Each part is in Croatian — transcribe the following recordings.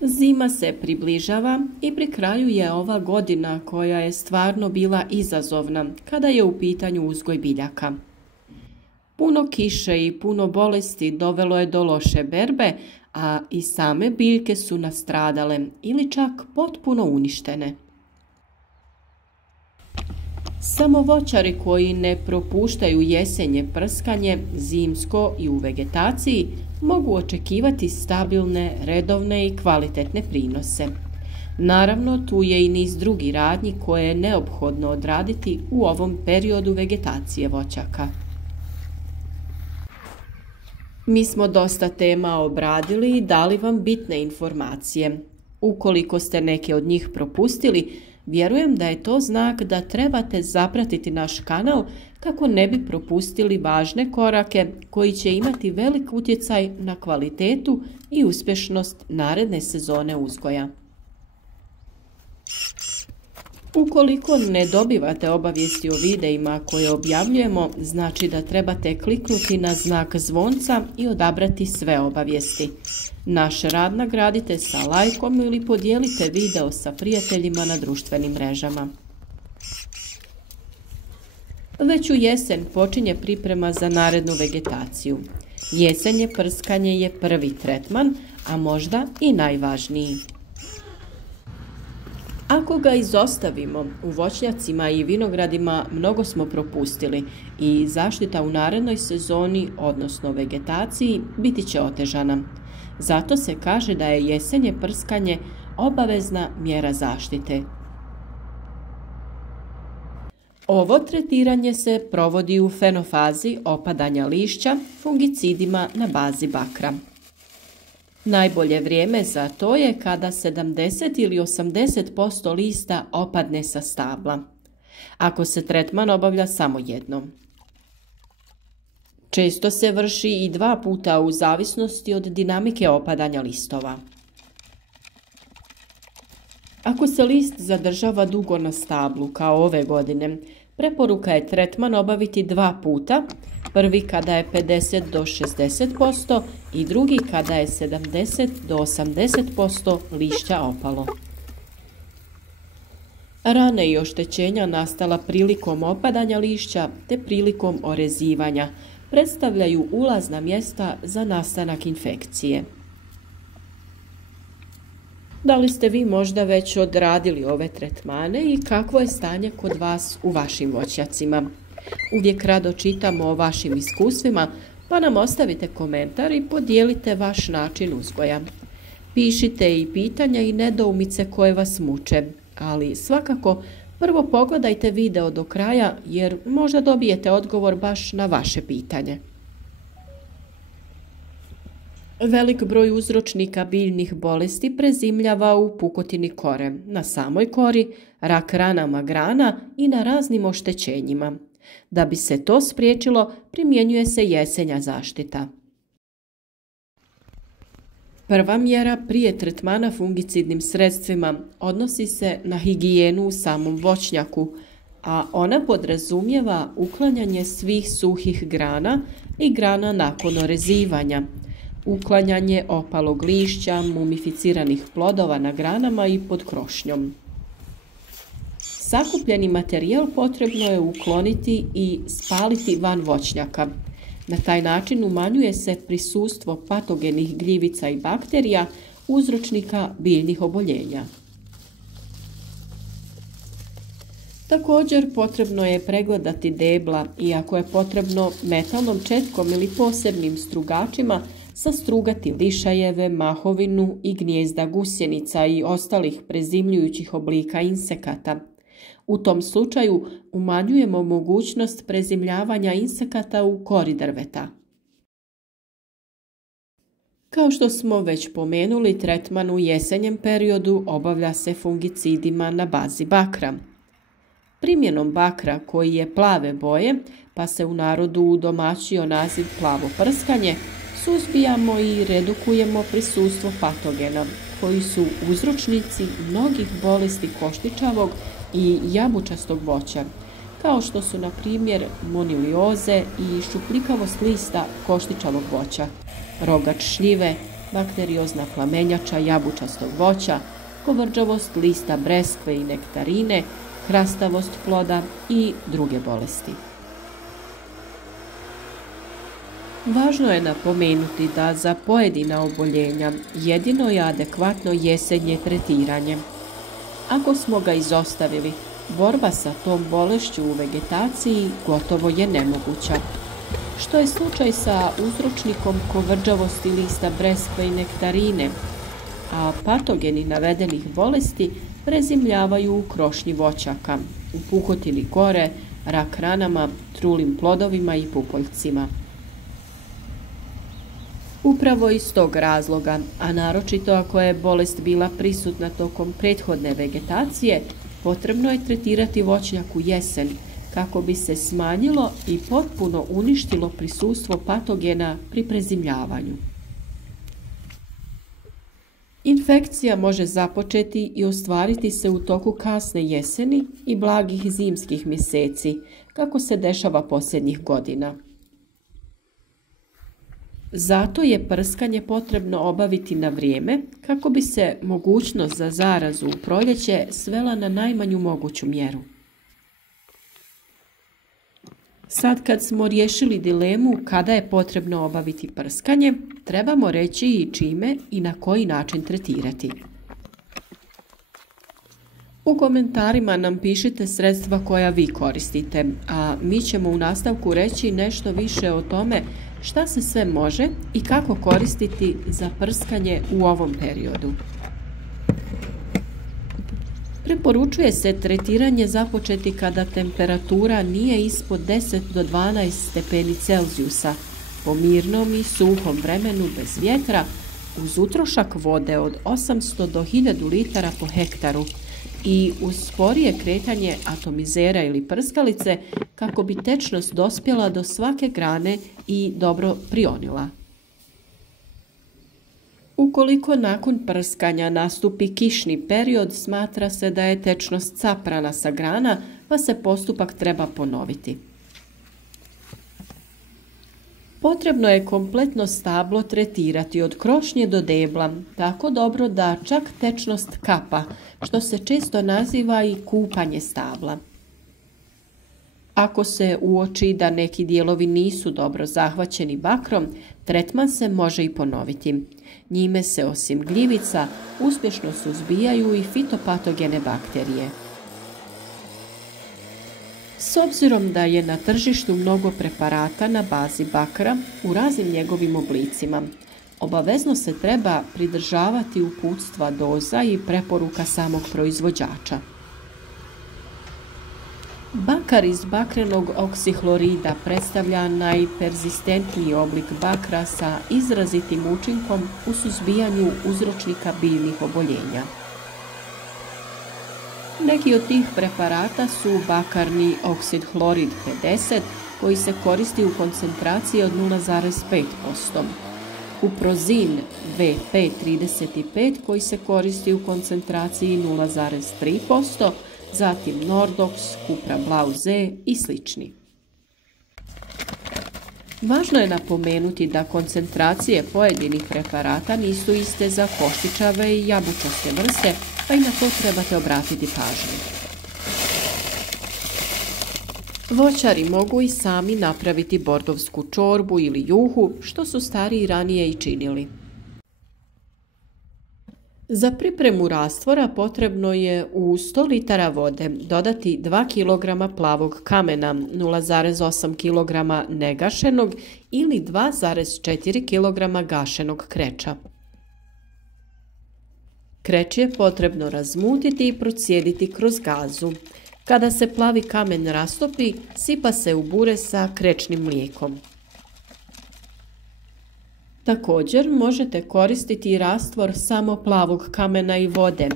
Zima se približava i pri kraju je ova godina koja je stvarno bila izazovna kada je u pitanju uzgoj biljaka. Puno kiše i puno bolesti dovelo je do loše berbe, a i same biljke su nastradale ili čak potpuno uništene. Samo voćari koji ne propuštaju jesenje prskanje, zimsko i u vegetaciji mogu očekivati stabilne, redovne i kvalitetne prinose. Naravno, tu je i niz drugih radnji koje je neophodno odraditi u ovom periodu vegetacije voćaka. Mi smo dosta tema obradili i dali vam bitne informacije. Ukoliko ste neke od njih propustili, vjerujem da je to znak da trebate zapratiti naš kanal kako ne bi propustili važne korake koji će imati velik utjecaj na kvalitetu i uspješnost naredne sezone uzgoja. Ukoliko ne dobivate obavijesti o videima koje objavljujemo, znači da trebate kliknuti na znak zvonca i odabrati sve obavijesti. Naš rad nagradite sa lajkom ili podijelite video sa prijateljima na društvenim mrežama. Već u jesen počinje priprema za narednu vegetaciju. Jesenje prskanje je prvi tretman, a možda i najvažniji. Ako ga izostavimo, u voćnjacima i vinogradima mnogo smo propustili i zaštita u narednoj sezoni, odnosno vegetaciji, biti će otežana. Zato se kaže da je jesenje prskanje obavezna mjera zaštite. Ovo tretiranje se provodi u fenofazi opadanja lišća fungicidima na bazi bakra. Najbolje vrijeme za to je kada 70 ili 80% lista opadne sa stabla, ako se tretman obavlja samo jednom. Često se vrši i 2 puta u zavisnosti od dinamike opadanja listova. Ako se list zadržava dugo na stablu, kao ove godine, preporuka je tretman obaviti 2 puta, prvi kada je 50 do 60% i drugi kada je 70 do 80% lišća opalo. Rane i oštećenja nastala prilikom opadanja lišća te prilikom orezivanja predstavljaju ulazna mjesta za nastanak infekcije. Da li ste vi možda već odradili ove tretmane i kakvo je stanje kod vas u vašim voćnjacima? Uvijek rado čitamo o vašim iskustvima, pa nam ostavite komentar i podijelite vaš način uzgoja. Pišite i pitanja i nedoumice koje vas muče, ali svakako prvo pogledajte video do kraja jer možda dobijete odgovor baš na vaše pitanje. Velik broj uzročnika biljnih bolesti prezimljava u pukotini kore, na samoj kori, rak ranama grana i na raznim oštećenjima. Da bi se to spriječilo, primjenjuje se jesenja zaštita. Prva mjera prije tretmana fungicidnim sredstvima odnosi se na higijenu u samom voćnjaku, a ona podrazumijeva uklanjanje svih suhih grana i grana nakon orezivanja, uklanjanje opalog lišća, mumificiranih plodova na granama i pod krošnjom. Sakupljeni materijal potrebno je ukloniti i spaliti van voćnjaka. Na taj način umanjuje se prisustvo patogenih gljivica i bakterija, uzročnika biljnih oboljenja. Također potrebno je pregledati debla i ako je potrebno metalnom četkom ili posebnim strugačima sastrugati lišajeve, mahovinu i gnijezda gusjenica i ostalih prezimljujućih oblika insekata. U tom slučaju umanjujemo mogućnost prezimljavanja insekata u kori drveta. Kao što smo već pomenuli, tretman u jesenjem periodu obavlja se fungicidima na bazi bakra. Primjenom bakra koji je plave boje, pa se u narodu udomaćio naziv plavo prskanje, suzbijamo i redukujemo prisustvo patogena, koji su uzročnici mnogih bolesti koštičavog i jabučastog voća, kao što su na primjer monilioze i šupljikavost lista koštičavog voća, rogač šljive, bakteriozna plamenjača jabučastog voća, kovrđavost lista breskve i nektarine, hrastavost ploda i druge bolesti. Važno je napomenuti da za pojedina oboljenja jedino je adekvatno jesenje tretiranje. Ako smo ga izostavili, borba sa tom bolešću u vegetaciji gotovo je nemoguća, što je slučaj sa uzročnikom kovrđavosti lista breskve i nektarine, a patogeni navedenih bolesti prezimljavaju u krošnji voćaka, u pukotini kore, rak ranama, trulim plodovima i pupoljcima. Upravo iz tog razloga, a naročito ako je bolest bila prisutna tokom prethodne vegetacije, potrebno je tretirati voćnjak u jesen kako bi se smanjilo i potpuno uništilo prisustvo patogena pri prezimljavanju. Infekcija može započeti i ostvariti se u toku kasne jeseni i blagih zimskih mjeseci, kako se dešava posljednjih godina. Zato je prskanje potrebno obaviti na vrijeme kako bi se mogućnost za zarazu u proljeće svela na najmanju moguću mjeru. Sad kad smo riješili dilemu kada je potrebno obaviti prskanje, trebamo reći i čime i na koji način tretirati. U komentarima nam pišite sredstva koja vi koristite, a mi ćemo u nastavku reći nešto više o tome šta se sve može i kako koristiti za prskanje u ovom periodu. Preporučuje se tretiranje započeti kada temperatura nije ispod 10 do 12 stepeni Celzijusa, po mirnom i suhom vremenu bez vjetra, uz utrošak vode od 800 do 1000 litara po hektaru i uz sporije kretanje atomizera ili prskalice kako bi tečnost dospjela do svake grane i dobro prionila. Ukoliko nakon prskanja nastupi kišni period, smatra se da je tečnost caprana sa grana, pa se postupak treba ponoviti. Potrebno je kompletno stablo tretirati od krošnje do debla, tako dobro da čak tečnost kapa, što se često naziva i kupanje stabla. Ako se uoči da neki dijelovi nisu dobro zahvaćeni bakrom, tretman se može i ponoviti. Njime se osim gljivica uspješno suzbijaju i fitopatogene bakterije. S obzirom da je na tržištu mnogo preparata na bazi bakra u raznim njegovim oblicima, obavezno se treba pridržavati uputstva doza i preporuka samog proizvođača. Bakar iz bakrenog oksihlorida predstavlja najperzistentniji oblik bakra sa izrazitim učinkom u suzbijanju uzročnika biljnih oboljenja. Neki od tih preparata su bakarni oksid hlorid 50 koji se koristi u koncentraciji od 0,5%, kuprozin VP35 koji se koristi u koncentraciji 0,3%, zatim Nordox, Cupra Blau Z i slični. Važno je napomenuti da koncentracije pojedinih preparata nisu iste za koštičave i jabučaste vrste, pa i na to trebate obratiti pažnju. Voćari mogu i sami napraviti bordovsku čorbu ili juhu, što su stariji ranije i činili. Za pripremu rastvora potrebno je u 100 litara vode dodati 2 kg plavog kamena, 0,8 kg negašenog ili 2,4 kg gašenog kreča. Kreč je potrebno razmutiti i procijediti kroz gazu. Kada se plavi kamen rastopi, sipa se u bure sa krečnim mlijekom. Također možete koristiti rastvor samo plavog kamena i vode.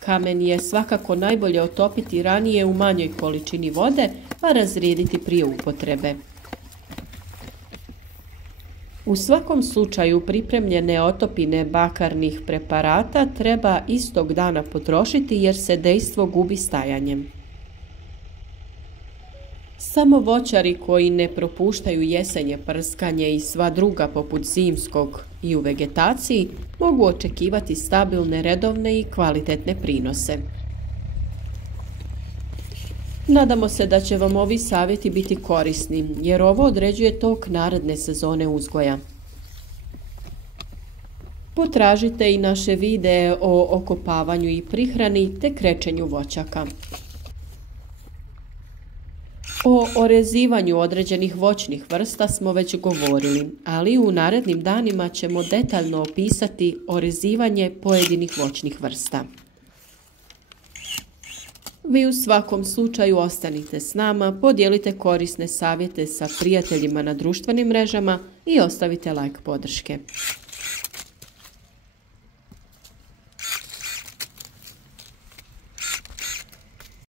Kamen je svakako najbolje otopiti ranije u manjoj količini vode, pa razrijediti prije upotrebe. U svakom slučaju pripremljene otopine bakarnih preparata treba istog dana potrošiti jer se dejstvo gubi stajanjem. Samo voćari koji ne propuštaju jesenje prskanje i sva druga poput zimskog i u vegetaciji mogu očekivati stabilne, redovne i kvalitetne prinose. Nadamo se da će vam ovi savjeti biti korisni, jer ovo određuje tok naredne sezone uzgoja. Potražite i naše videe o okopavanju i prihrani te krečenju voćaka. O orezivanju određenih voćnih vrsta smo već govorili, ali u narednim danima ćemo detaljno opisati orezivanje pojedinih voćnih vrsta. Vi u svakom slučaju ostanite s nama, podijelite korisne savjete sa prijateljima na društvenim mrežama i ostavite like podrške.